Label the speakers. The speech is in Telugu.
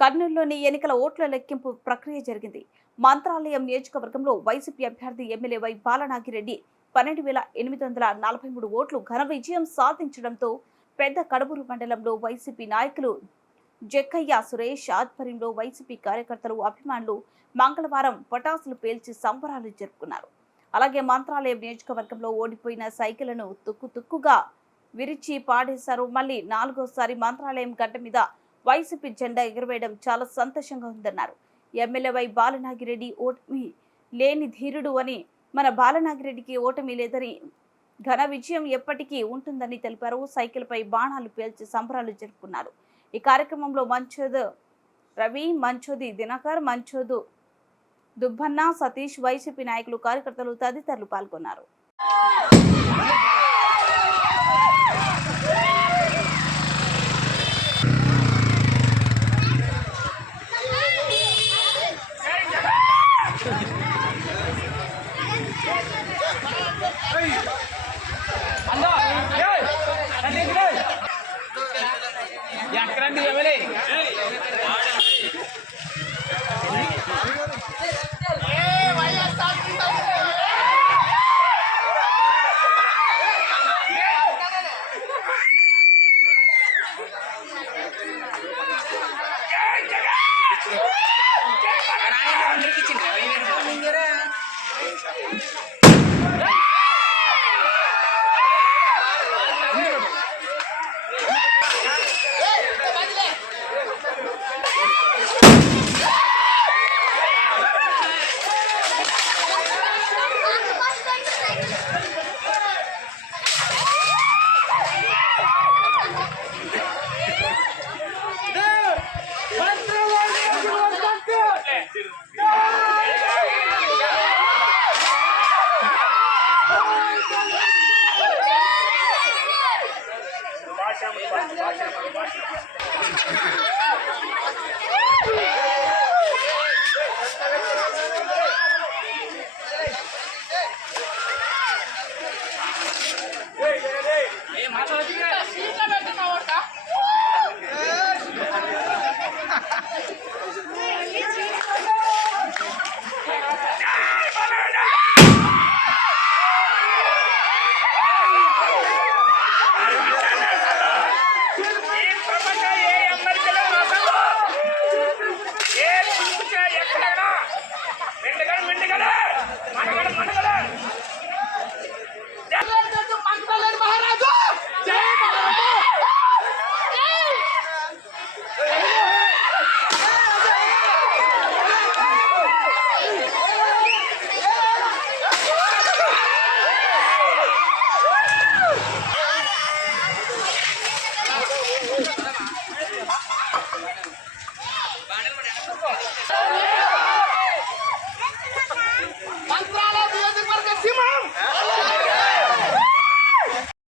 Speaker 1: కర్నూలులోని ఎన్నికల ఓట్ల లెక్కింపు ప్రక్రియ జరిగింది. మంత్రాలయం నియోజకవర్గంలో వైసీపీ అభ్యర్థి ఎమ్మెల్యే వై బాలనాగిరెడ్డి పన్నెండు వేల ఎనిమిది వందల నలభై మూడు ఓట్లు ఘన విజయం సాధించడంతో పెద్ద కడుబూరు మండలంలో వైసీపీ నాయకులు జక్కయ్య సురేష్ ఆధ్వర్యంలో వైసీపీ కార్యకర్తలు అభిమానులు మంగళవారం పటాసులు పేల్చి సంబరాలు జరుపుకున్నారు. అలాగే మంత్రాలయం నియోజకవర్గంలో ఓడిపోయిన సైకిళ్ళను తుక్కు తుక్కుగా విరిచి పాడేశారు. మళ్ళీ నాలుగోసారి మంత్రాలయం గడ్డ మీద వైసీపీ జెండా ఎగురవేయడం చాలా సంతోషంగా ఉందన్నారు. ఎమ్మెల్యే వై బాలనాగిరెడ్డి ఓటమి లేని ధీరుడు అని మన బాలనాగిరెడ్డికి ఓటమి లేదని ఘన విజయం ఎప్పటికీ ఉంటుందని తెలిపారు. సైకిల్పై బాణాలు పేల్చి సంబరాలు జరుపుకున్నారు. ఈ కార్యక్రమంలో మంచోదు రవి మంచోది దినకర్ మంచోదు దుబ్బన్న సతీష్ వైసీపీ నాయకులు కార్యకర్తలు తదితరులు పాల్గొన్నారు. ఎక్కడండి ఎవరే Thank you. Vai, vai, vai, vai.